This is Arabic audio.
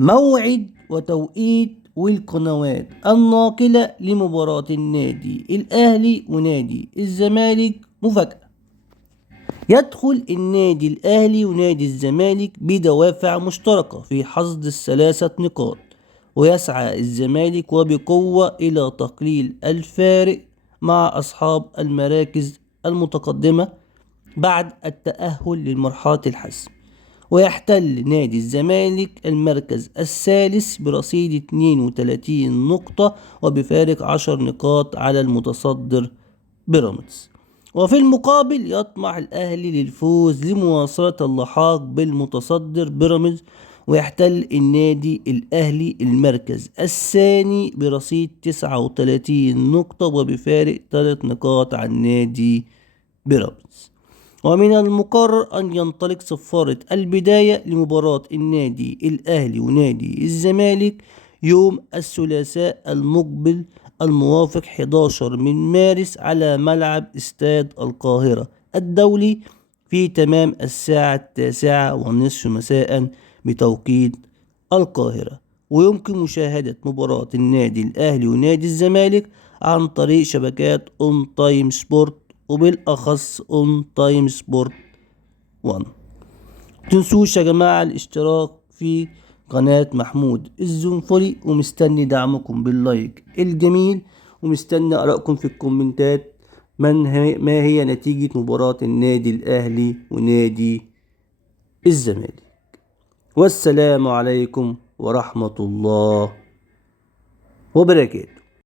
موعد وتوقيت والقنوات الناقلة لمباراة النادي الأهلي ونادي الزمالك مفاجأة. يدخل النادي الأهلي ونادي الزمالك بدوافع مشتركة في حصد الثلاثة نقاط، ويسعى الزمالك وبقوة إلى تقليل الفارق مع أصحاب المراكز المتقدمة بعد التأهل للمرحلة الحسم. ويحتل نادي الزمالك المركز الثالث برصيد 32 نقطة وبفارق 10 نقاط على المتصدر بيراميدز. وفي المقابل يطمح الأهلي للفوز لمواصلة اللحاق بالمتصدر بيراميدز، ويحتل النادي الأهلي المركز الثاني برصيد 39 نقطة وبفارق 3 نقاط عن نادي بيراميدز. ومن المقرر أن ينطلق صفارة البداية لمباراة النادي الأهلي ونادي الزمالك يوم الثلاثاء المقبل الموافق 11 من مارس على ملعب استاد القاهرة الدولي في تمام الساعة 9:30 مساء بتوقيت القاهرة. ويمكن مشاهدة مباراة النادي الأهلي ونادي الزمالك عن طريق شبكات اون تايم سبورت، وبالأخص اون تايم سبورت 1. متنسوش يا جماعة الاشتراك في قناة محمود الزنفري، ومستني دعمكم باللايك الجميل، ومستني آرائكم في الكومنتات ما هي نتيجة مباراة النادي الأهلي ونادي الزمالك. والسلام عليكم ورحمة الله وبركاته.